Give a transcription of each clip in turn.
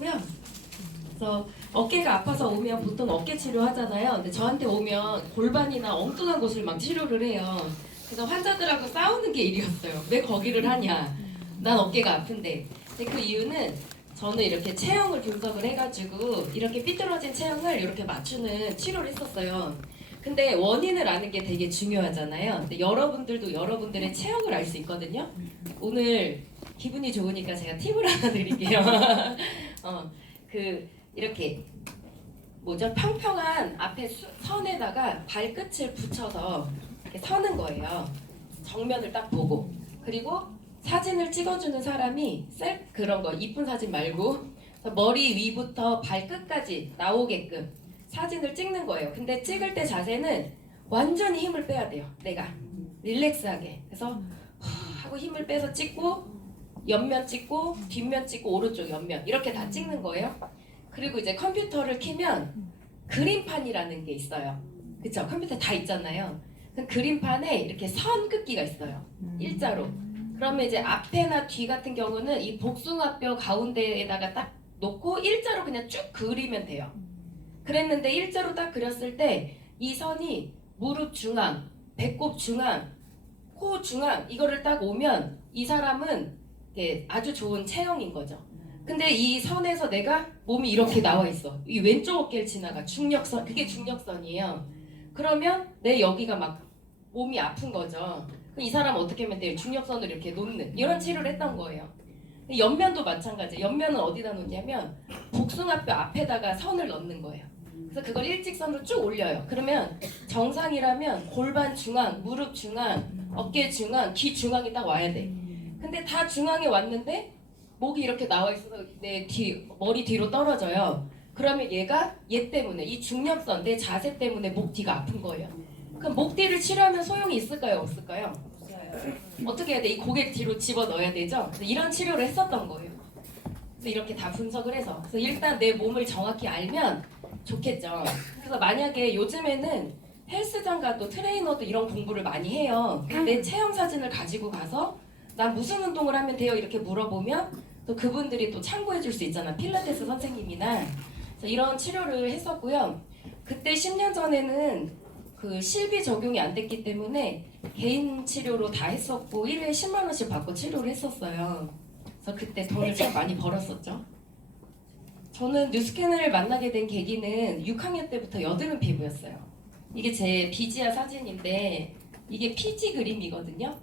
했었고요. 그래서 어깨가 아파서 오면 보통 어깨 치료하잖아요. 근데 저한테 오면 골반이나 엉뚱한 곳을 막 치료를 해요. 그래서 환자들하고 싸우는 게 일이었어요. 왜 거기를 하냐? 난 어깨가 아픈데. 근데 그 이유는 저는 이렇게 체형을 분석을 해가지고 이렇게 삐뚤어진 체형을 이렇게 맞추는 치료를 했었어요. 근데 원인을 아는 게 되게 중요하잖아요. 근데 여러분들도 여러분들의 체형을 알 수 있거든요. 오늘 기분이 좋으니까 제가 팁을 하나 드릴게요. 이렇게 뭐죠? 평평한 앞에 선에다가 발끝을 붙여서 이렇게 서는 거예요. 정면을 딱 보고. 그리고 사진을 찍어주는 사람이 그런 거 이쁜 사진 말고 머리 위부터 발끝까지 나오게끔 사진을 찍는 거예요. 근데 찍을 때 자세는 완전히 힘을 빼야 돼요. 내가 릴렉스하게. 그래서 하고 힘을 빼서 찍고 옆면 찍고 뒷면 찍고 오른쪽 옆면 이렇게 다 찍는 거예요. 그리고 이제 컴퓨터를 켜면 그림판이라는 게 있어요. 그쵸? 컴퓨터 다 있잖아요. 그 그림판에 이렇게 선 긋기가 있어요. 일자로. 그러면 이제 앞에나 뒤 같은 경우는 이 복숭아뼈 가운데에다가 딱 놓고 일자로 그냥 쭉 그리면 돼요. 그랬는데 일자로 딱 그렸을 때 이 선이 무릎 중앙, 배꼽 중앙, 코 중앙 이거를 딱 오면 이 사람은 아주 좋은 체형인 거죠. 근데 이 선에서 내가 몸이 이렇게 나와 있어. 이 왼쪽 어깨를 지나가 중력선, 그게 중력선이에요. 그러면 내 여기가 막 몸이 아픈 거죠. 이 사람은 어떻게 하면 돼요? 중력선을 이렇게 놓는 이런 치료를 했던 거예요. 옆면도 마찬가지예요. 옆면은 어디다 놓냐면 복숭아뼈 앞에다가 선을 넣는 거예요. 그래서 그걸 일직선으로 쭉 올려요. 그러면 정상이라면 골반 중앙, 무릎 중앙, 어깨 중앙, 귀 중앙이 딱 와야 돼. 근데 다 중앙에 왔는데 목이 이렇게 나와 있어서 내 머리 뒤로 떨어져요. 그러면 얘 때문에 이 중력선, 내 자세 때문에 목 뒤가 아픈 거예요. 그럼 목 뒤를 치료하면 소용이 있을까요? 없을까요? 어떻게 해야 돼? 이 고개 뒤로 집어 넣어야 되죠? 그래서 이런 치료를 했었던 거예요. 그래서 이렇게 다 분석을 해서 그래서 일단 내 몸을 정확히 알면 좋겠죠. 그래서 만약에 요즘에는 헬스장 가도 트레이너도 이런 공부를 많이 해요. 내 체형 사진을 가지고 가서 난 무슨 운동을 하면 돼요? 이렇게 물어보면 또 그분들이 또 참고해 줄 수 있잖아. 필라테스 선생님이나. 그래서 이런 치료를 했었고요. 그때 10년 전에는 그 실비 적용이 안 됐기 때문에 개인 치료로 다 했었고 1회에 10만 원씩 받고 치료를 했었어요. 그래서 그때 돈을 참 많이 벌었었죠. 저는 뉴스캐너를 만나게 된 계기는 6학년 때부터 여드름 피부였어요. 이게 제 비지아 사진인데 이게 피지 그림이거든요.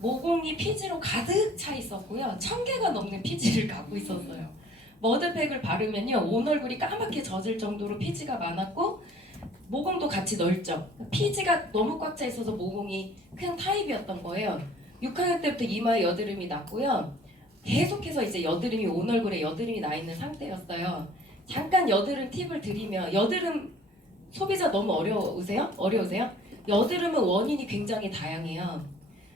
모공이 피지로 가득 차 있었고요. 1000개가 넘는 피지를 갖고 있었어요. 머드팩을 바르면요 온 얼굴이 까맣게 젖을 정도로 피지가 많았고 모공도 같이 넓죠. 피지가 너무 꽉 차 있어서 모공이 큰 타입이었던 거예요. 6학년 때부터 이마에 여드름이 났고요. 계속해서 이제 여드름이 온 얼굴에 여드름이 나 있는 상태였어요. 잠깐 여드름 팁을 드리면 여드름 소비자 너무 어려우세요? 여드름은 원인이 굉장히 다양해요.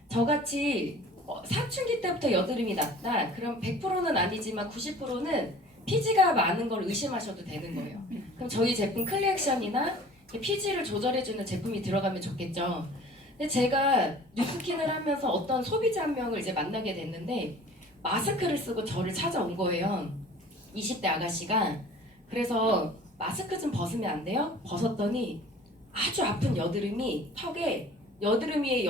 저같이 사춘기 때부터 여드름이 났다. 그럼 100%는 아니지만 90%는 피지가 많은 걸 의심하셔도 되는 거예요. 그럼 저희 제품 클리액션이나 피지를 조절해주는 제품이 들어가면 좋겠죠. 근데 제가 뉴스킨을 하면서 어떤 소비자 한 명을 이제 만나게 됐는데 마스크를 쓰고 저를 찾아온 거예요. 20대 아가씨가. 그래서 마스크 좀 벗으면 안 돼요? 벗었더니 아주 아픈 여드름이 턱에 여드름이에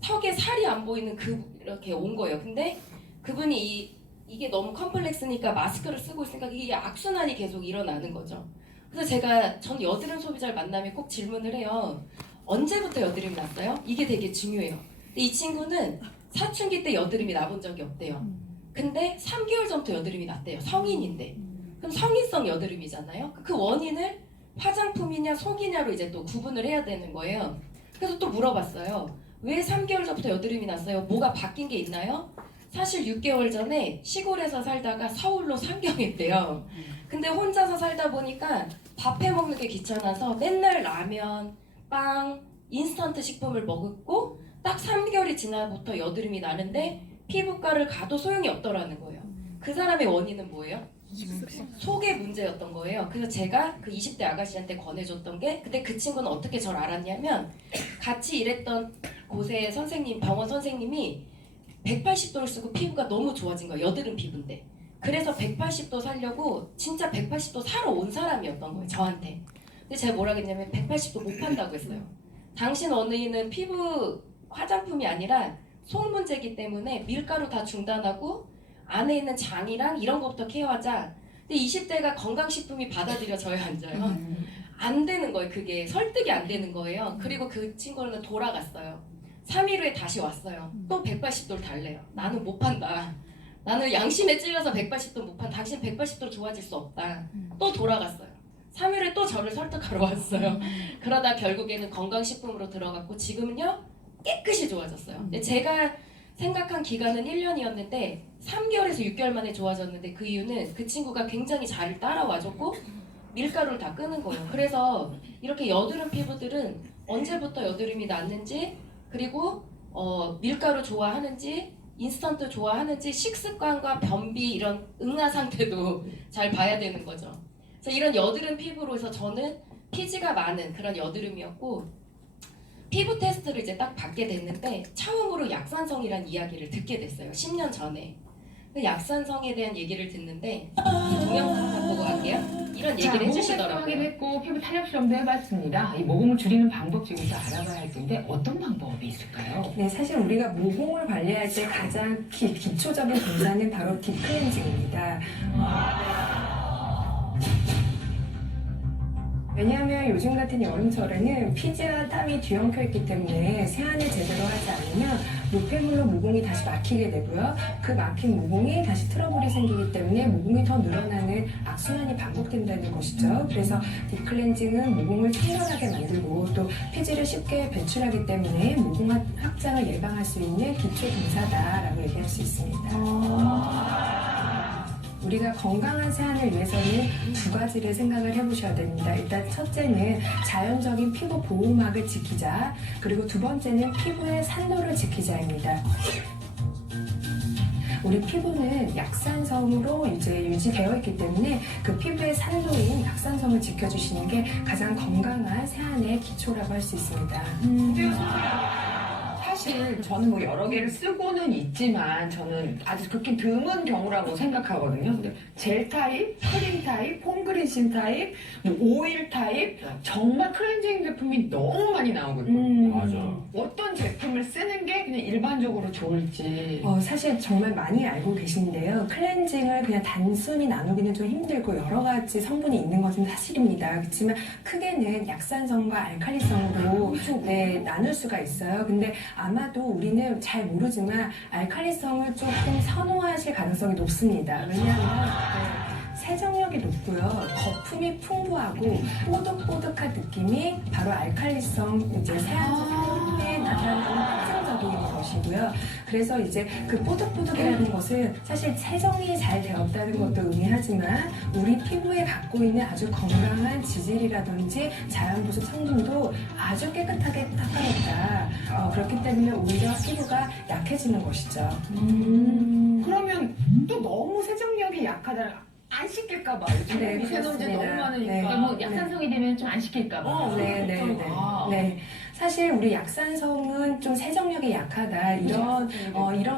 턱에 살이 안 보이는 이렇게 온 거예요. 근데 그분이 이게 너무 컴플렉스니까 마스크를 쓰고 있으니까 이게 악순환이 계속 일어나는 거죠. 그래서 전 여드름 소비자를 만나면 꼭 질문을 해요. 언제부터 여드름이 났어요? 이게 되게 중요해요. 근데 이 친구는 사춘기 때 여드름이 나본 적이 없대요. 근데 3개월 전부터 여드름이 났대요. 성인인데. 그럼 성인성 여드름이잖아요. 그 원인을 화장품이냐 속이냐로 이제 또 구분을 해야 되는 거예요. 그래서 또 물어봤어요. 왜 3개월 전부터 여드름이 났어요? 뭐가 바뀐 게 있나요? 사실 6개월 전에 시골에서 살다가 서울로 상경했대요. 근데 혼자서 살다 보니까 밥 해 먹는 게 귀찮아서 맨날 라면, 빵, 인스턴트 식품을 먹었고 딱 3개월이 지나부터 여드름이 나는데 피부과를 가도 소용이 없더라는 거예요. 그 사람의 원인은 뭐예요? 속의 문제였던 거예요. 그래서 제가 그 20대 아가씨한테 권해줬던 게 그때 그 친구는 어떻게 저를 알았냐면 같이 일했던 곳의 선생님, 병원 선생님이 180도를 쓰고 피부가 너무 좋아진 거예요. 여드름 피부인데. 그래서 180도 살려고 진짜 180도 사러 온 사람이었던 거예요, 저한테. 근데 제가 뭐라 했냐면 180도 못 판다고 했어요. 당신 언니는 피부 화장품이 아니라 속 문제이기 때문에 밀가루 다 중단하고 안에 있는 장이랑 이런 것부터 케어하자. 근데 20대가 건강식품이 받아들여져야 앉아요. 안 되는 거예요. 그게 설득이 안 되는 거예요. 그리고 그 친구는 돌아갔어요. 3일 후에 다시 왔어요. 또 180도를 달래요. 나는 못 판다. 나는 양심에 찔려서 180도 못 판. 당신 180도로 좋아질 수 없다. 또 돌아갔어요. 3일 후에 또 저를 설득하러 왔어요. 그러다 결국에는 건강식품으로 들어갔고 지금은요 깨끗이 좋아졌어요. 근데 제가 생각한 기간은 1년이었는데 3개월에서 6개월 만에 좋아졌는데 그 이유는 그 친구가 굉장히 잘 따라와줬고 밀가루를 다 끄는 거예요. 그래서 이렇게 여드름 피부들은 언제부터 여드름이 났는지 그리고 밀가루 좋아하는지 인스턴트 좋아하는지 식습관과 변비 이런 응아 상태도 잘 봐야 되는 거죠. 그래서 이런 여드름 피부로서 저는 피지가 많은 그런 여드름이었고 피부 테스트를 이제 딱 받게 됐는데 처음으로 약산성이란 이야기를 듣게 됐어요. 10년 전에. 그 약산성에 대한 얘기를 듣는데 동영상 한번 보고 갈게요. 이런 얘기를 모공 테스트 해주시더라고요. 확인했고 피부 탄력 시험도 해봤습니다. 이 모공을 줄이는 방법 중에서 알아봐야 할 텐데 어떤 방법이 있을까요? 네, 사실 우리가 모공을 관리할 때 가장 기초적인 동사는 바로 딥클렌징입니다. 왜냐하면 요즘 같은 여름철에는 피지와 땀이 뒤엉켜 있기 때문에 세안을 제대로 하지 않으면 노폐물로 모공이 다시 막히게 되고요. 그 막힌 모공이 다시 트러블이 생기기 때문에 모공이 더 늘어나는 악순환이 반복된다는 것이죠. 그래서 딥클렌징은 모공을 청결하게 만들고 또 피지를 쉽게 배출하기 때문에 모공 확장을 예방할 수 있는 기초 동사다라고 얘기할 수 있습니다. 우리가 건강한 세안을 위해서는 두 가지를 생각을 해보셔야 됩니다. 일단 첫째는 자연적인 피부 보호막을 지키자. 그리고 두 번째는 피부의 산도를 지키자입니다. 우리 피부는 약산성으로 이제 유지되어 있기 때문에 그 피부의 산도인 약산성을 지켜주시는 게 가장 건강한 세안의 기초라고 할 수 있습니다. 사실 저는 뭐 여러 개를 쓰고는 있지만 저는 아주 극히 드문 경우라고 생각하거든요. 근데 젤 타입, 크림 타입, 폼그리신 타입, 뭐 오일 타입 정말 클렌징 제품이 너무 많이 나오거든요. 맞아. 어떤 제품을 쓰는 게 그냥 일반적으로 좋을지. 사실 정말 많이 알고 계신데요. 클렌징을 그냥 단순히 나누기는 좀 힘들고 여러 가지 성분이 있는 것은 사실입니다. 그렇지만 크게는 약산성과 알칼리성으로 네, 나눌 수가 있어요. 근데 아마도 우리는 잘 모르지만 알칼리성을 조금 선호하실 가능성이 높습니다. 왜냐하면 세정력이 높고요. 거품이 풍부하고 뽀득뽀득한 느낌이 바로 알칼리성 이제 세안제 사용에 나타나는 특징적인 것이고요. 그래서 이제 그 뽀득뽀득이라는 것은 사실 세정이 잘 되었다는 것도 의미하지만 우리 피부에 갖고 있는 아주 건강한 지질이라든지 자연보습 성분도 아주 깨끗하게 닦아냈다. 그렇기 때문에 오히려 피부가 약해지는 것이죠. 그러면 또 너무 세정력이 약하다. 안 씻길까봐. 네, 미세먼지 너무 그렇습니다. 많으니까. 네. 뭐 약산성이 되면 좀 안 씻길까봐. 네. 사실 우리 약산성은 좀 세정력이 약하다 이런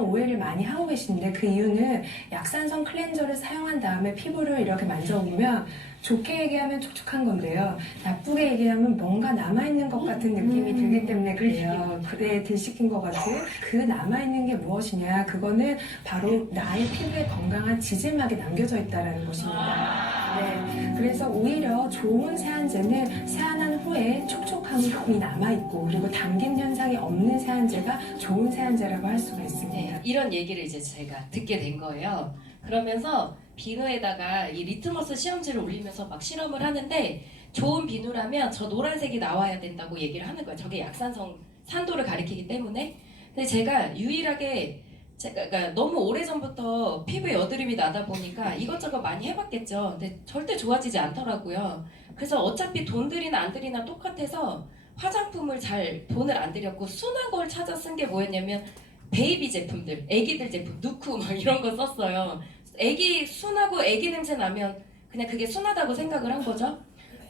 오해를 많이 하고 계신데 그 이유는 약산성 클렌저를 사용한 다음에 피부를 이렇게 만져보면 좋게 얘기하면 촉촉한 건데요. 나쁘게 얘기하면 뭔가 남아있는 것 같은 느낌이 들기 때문에 그래요. 그래, 들식힌 것 같은. 그 남아있는 게 무엇이냐. 그거는 바로 나의 피부에 건강한 지질막이 남겨져 있다는 것입니다. 네. 그래서 오히려 좋은 세안제는 세안한 후에 촉촉함이 남아있고 그리고 당김 현상이 없는 세안제가 좋은 세안제라고 할 수가 있습니다. 네, 이런 얘기를 이제 제가 듣게 된 거예요. 그러면서 비누에다가 이 리트머스 시험지를 올리면서 막 실험을 하는데 좋은 비누라면 저 노란색이 나와야 된다고 얘기를 하는 거예요. 저게 약산성 산도를 가리키기 때문에. 근데 제가 유일하게 그러니까 너무 오래전부터 피부에 여드름이 나다 보니까 이것저것 많이 해봤겠죠. 근데 절대 좋아지지 않더라고요. 그래서 어차피 돈 들이나 안 들이나 똑같아서 화장품을 잘 돈을 안 들였고 순한 걸 찾아 쓴 게 뭐였냐면 베이비 제품들, 애기들 제품, 누쿠 막 이런 거 썼어요. 애기 순하고 애기 냄새 나면 그냥 그게 순하다고 생각을 한 거죠.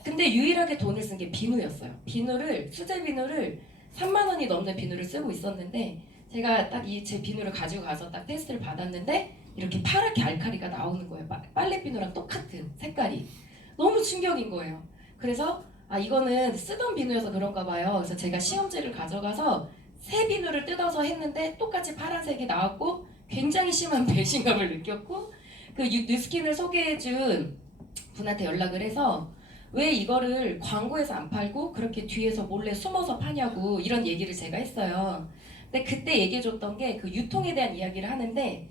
근데 유일하게 돈을 쓴 게 비누였어요. 수제 비누를 3만 원이 넘는 비누를 쓰고 있었는데 제가 딱 제 비누를 가지고 가서 딱 테스트를 받았는데 이렇게 파랗게 알칼리가 나오는 거예요. 빨래 비누랑 똑같은 색깔이. 너무 충격인 거예요. 그래서 이거는 쓰던 비누여서 그런가 봐요. 그래서 제가 시험지를 가져가서 새 비누를 뜯어서 했는데 똑같이 파란색이 나왔고 굉장히 심한 배신감을 느꼈고 그 뉴스킨을 소개해준 분한테 연락을 해서 왜 이거를 광고에서 안 팔고 그렇게 뒤에서 몰래 숨어서 파냐고 이런 얘기를 제가 했어요. 근데 그때 얘기해줬던 게 그 유통에 대한 이야기를 하는데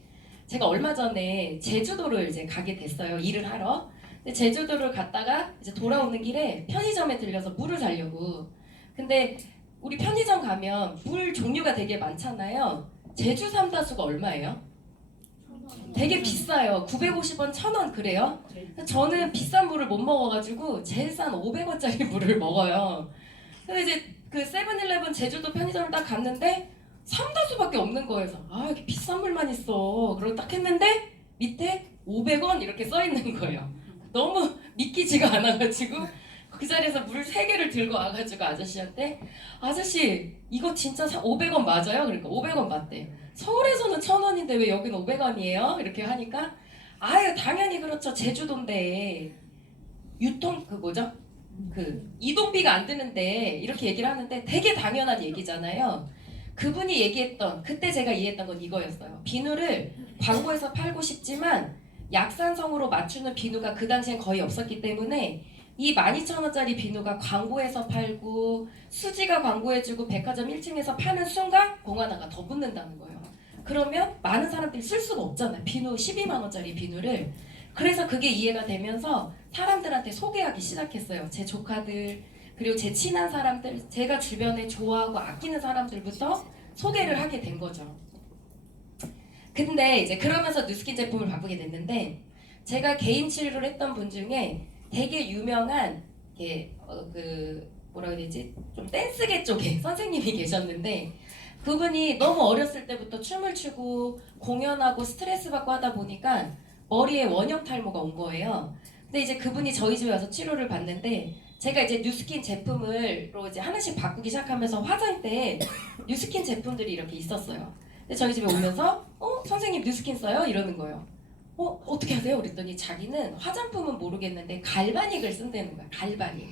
제가 얼마 전에 제주도를 이제 가게 됐어요. 일을 하러. 근데 제주도를 갔다가 이제 돌아오는 길에 편의점에 들려서 물을 사려고. 근데 우리 편의점 가면 물 종류가 되게 많잖아요. 제주 삼다수가 얼마예요? 되게 비싸요. 950원, 1000원 그래요. 저는 비싼 물을 못 먹어가지고 제일 싼 500원짜리 물을 먹어요. 근데 이제 그 세븐일레븐 제주도 편의점을 딱 갔는데 삼다수밖에 없는 거예요. 그래서 이렇게 비싼 물만 있어. 그러고 딱 했는데 밑에 500원 이렇게 써 있는 거예요. 너무 믿기지가 않아가지고 그 자리에서 물 3개를 들고 와가지고 아저씨한테 아저씨 이거 진짜 500원 맞아요? 그러니까 500원 맞대. 서울에서는 1000원인데 왜 여기는 500원이에요? 이렇게 하니까 아유 당연히 그렇죠. 제주도인데 유통 그 이동비가 안 드는데 이렇게 얘기를 하는데 되게 당연한 얘기잖아요. 그분이 얘기했던 그때 제가 이해했던 건 이거였어요. 비누를 광고에서 팔고 싶지만 약산성으로 맞추는 비누가 그 당시엔 거의 없었기 때문에 이 12,000원짜리 비누가 광고에서 팔고 수지가 광고해주고 백화점 1층에서 파는 순간 공 하나가 더 붙는다는 거예요. 그러면 많은 사람들이 쓸 수가 없잖아요. 비누 12만 원짜리 비누를. 그래서 그게 이해가 되면서 사람들한테 소개하기 시작했어요. 제 조카들 그리고 제 친한 사람들 제가 주변에 좋아하고 아끼는 사람들부터 소개를 하게 된 거죠. 근데 이제 그러면서 뉴스킨 제품을 바꾸게 됐는데 제가 개인 치료를 했던 분 중에 되게 유명한 그 뭐라 해야 되지? 좀 댄스계 쪽에 선생님이 계셨는데 그분이 너무 어렸을 때부터 춤을 추고 공연하고 스트레스 받고 하다 보니까 머리에 원형 탈모가 온 거예요. 근데 이제 그분이 저희 집에 와서 치료를 받는데 제가 이제 뉴스킨 제품으로 이제 하나씩 바꾸기 시작하면서 화장대 뉴스킨 제품들이 이렇게 있었어요. 근데 저희 집에 오면서 선생님 뉴스킨 써요? 이러는 거예요. 어떻게 하세요? 그랬더니 자기는 화장품은 모르겠는데 갈바닉을 쓴다는 거야. 갈바닉.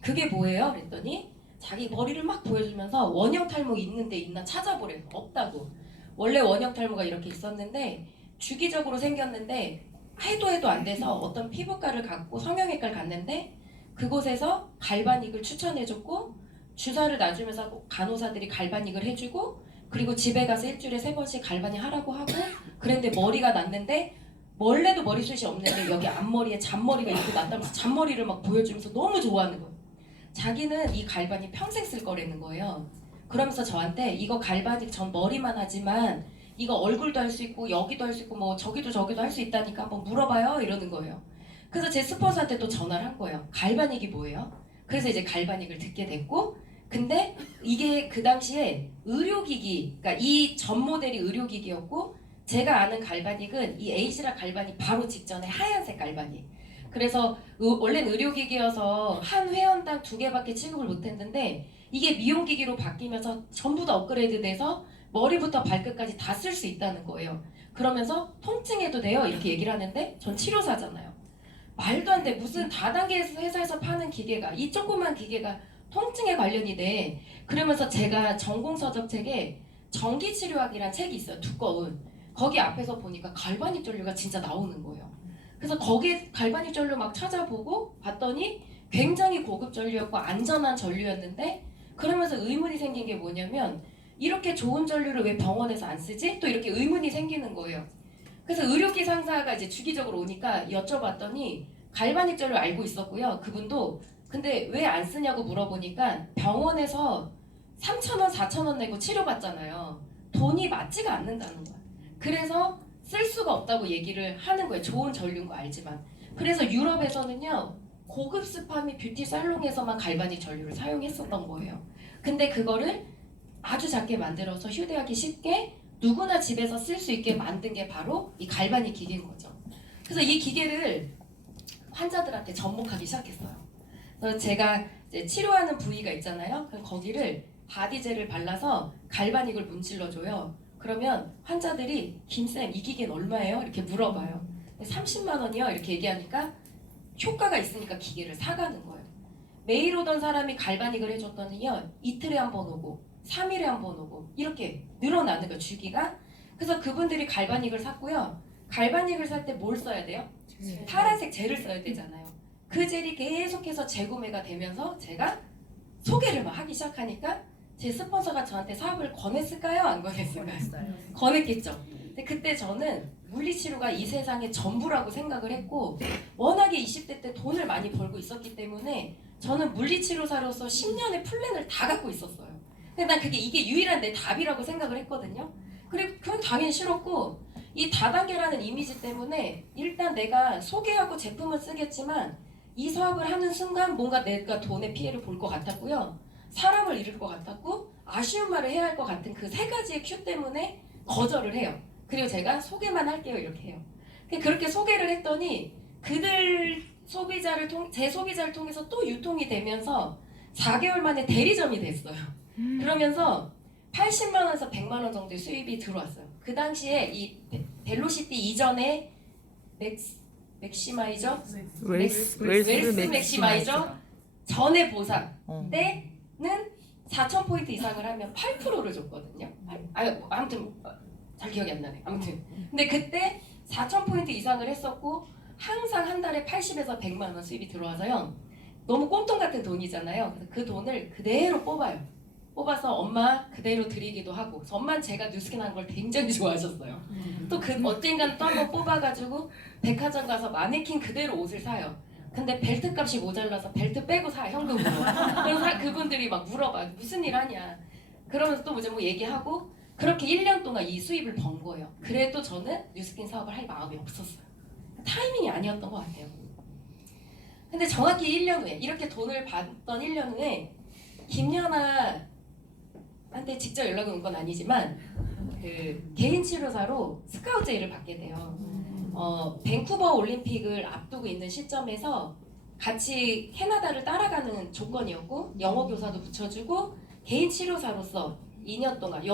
그게 뭐예요? 그랬더니 자기 머리를 막 보여주면서 원형 탈모 있는데 있나 찾아보래요. 없다고. 원래 원형 탈모가 이렇게 있었는데 주기적으로 생겼는데 해도 안 돼서 어떤 피부과를 갔고 성형외과를 갔는데 그곳에서 갈바닉을 추천해줬고 주사를 놔주면서 간호사들이 갈바닉을 해주고 그리고 집에 가서 일주일에 3번씩 갈바닉 하라고 하고 그랬는데 머리가 났는데 원래도 머리숱이 없는데 여기 앞머리에 잔머리가 이렇게 났다면서 잔머리를 막 보여주면서 너무 좋아하는 거예요. 자기는 이 갈바닉 평생 쓸 거라는 거예요. 그러면서 저한테 이거 갈바닉 전 머리만 하지만 이거 얼굴도 할 수 있고 여기도 할 수 있고 뭐 저기도 할 수 있다니까 한번 물어봐요 이러는 거예요. 그래서 제 스폰서한테 또 전화를 한 거예요. 갈바닉이 뭐예요? 그래서 이제 갈바닉을 듣게 됐고 근데 이게 그 당시에 의료기기 그러니까 이 전 모델이 의료기기였고 제가 아는 갈바닉은 이 에이지라 갈바닉 바로 직전에 하얀색 갈바닉. 그래서 원래는 의료기기여서 한 회원당 2개밖에 취급을 못했는데 이게 미용기기로 바뀌면서 전부 다 업그레이드돼서 머리부터 발끝까지 다 쓸 수 있다는 거예요. 그러면서 통증해도 돼요 이렇게 얘기를 하는데 전 치료사잖아요. 말도 안 돼. 무슨 다단계 회사에서 파는 기계가 이 조그만 기계가 통증에 관련이 돼. 그러면서 제가 전공서적책에 전기치료학이란 책이 있어요. 두꺼운. 거기 앞에서 보니까 갈바닉 전류가 진짜 나오는 거예요. 그래서 거기에 갈바닉 전류 막 찾아보고 봤더니 굉장히 고급 전류였고 안전한 전류였는데 그러면서 의문이 생긴 게 뭐냐면 이렇게 좋은 전류를 왜 병원에서 안 쓰지? 또 이렇게 의문이 생기는 거예요. 그래서 의료기 상사가 이제 주기적으로 오니까 여쭤봤더니 갈바닉 전류 알고 있었고요. 그분도 근데 왜 안 쓰냐고 물어보니까 병원에서 3,000원, 4,000원 내고 치료받잖아요. 돈이 맞지가 않는다는 거야. 그래서 쓸 수가 없다고 얘기를 하는 거예요. 좋은 전류인 거 알지만. 그래서 유럽에서는요. 고급 스파 및 뷰티 살롱에서만 갈바닉 전류를 사용했었던 거예요. 근데 그거를 아주 작게 만들어서 휴대하기 쉽게 누구나 집에서 쓸 수 있게 만든 게 바로 이 갈바닉 기계인 거죠. 그래서 이 기계를 환자들한테 접목하기 시작했어요. 그래서 제가 이제 치료하는 부위가 있잖아요. 그럼 거기를 바디젤을 발라서 갈바닉을 문질러줘요. 그러면 환자들이 김쌤 이 기계는 얼마예요? 이렇게 물어봐요. 30만 원이요? 이렇게 얘기하니까 효과가 있으니까 기계를 사가는 거예요. 매일 오던 사람이 갈바닉을 해줬더니요 이틀에 한 번 오고 3일에 한 번 오고 이렇게 늘어나는 거예요, 주기가. 그래서 그분들이 갈바닉을 샀고요. 갈바닉을 살 때 뭘 써야 돼요? 파란색 젤을 써야 되잖아요. 그 젤이 계속해서 재구매가 되면서 제가 소개를 막 하기 시작하니까 제 스폰서가 저한테 사업을 권했을까요? 안 권했을까요? 권했겠죠. 근데 그때 저는 물리치료가 이 세상의 전부라고 생각을 했고 워낙에 20대 때 돈을 많이 벌고 있었기 때문에 저는 물리치료사로서 10년의 플랜을 다 갖고 있었어요. 근데 난 이게 유일한 내 답이라고 생각을 했거든요. 그리고 그건 당연히 싫었고 이 다단계라는 이미지 때문에 일단 내가 소개하고 제품을 쓰겠지만 이 사업을 하는 순간 뭔가 내가 돈의 피해를 볼 것 같았고요. 사람을 잃을 것 같았고 아쉬운 말을 해야 할 것 같은 그 세 가지의 큐 때문에 거절을 해요. 그리고 제가 소개만 할게요 이렇게 해요. 그렇게 소개를 했더니 그들 제 소비자를 통해서 또 유통이 되면서 4개월 만에 대리점이 됐어요. 그러면서 80만 원에서 100만 원 정도의 수입이 들어왔어요. 그 당시에 이 벨로시티 이전에 맥시마이저? 웰스 맥시마이저 전의 보상 때는 4,000포인트 이상을 하면 8%를 줬거든요. 아무튼 잘 기억이 안 나네. 아무튼 근데 그때 4,000포인트 이상을 했었고 항상 한 달에 80에서 100만 원 수입이 들어와서요. 너무 꼼돈 같은 돈이잖아요. 그래서 그 돈을 그대로 뽑아서 엄마 그대로 드리기도 하고. 그래서 엄마는 제가 뉴스킨 한 걸 굉장히 좋아하셨어요. 또 언젠가는 또 한번 뽑아가지고 백화점 가서 마네킹 그대로 옷을 사요. 근데 벨트 값이 모자라서 벨트 빼고 사 현금으로. 그래서 그분들이 막 물어봐 무슨 일 하냐. 그러면서 또 뭐 얘기하고 그렇게 1년 동안 이 수입을 번 거예요. 그래도 저는 뉴스킨 사업을 할 마음이 없었어요. 타이밍이 아니었던 것 같아요. 근데 정확히 1년 후에 이렇게 돈을 받던 1년 후에 김연아한테 직접 연락이 온 건 아니지만 그 개인 치료사로 스카우트 제의를 받게 돼요. 밴쿠버 올림픽을 앞두고 있는 시점에서 같이 캐나다를 따라가는 조건이었고 영어 교사도 붙여주고 개인 치료사로서 2년 동안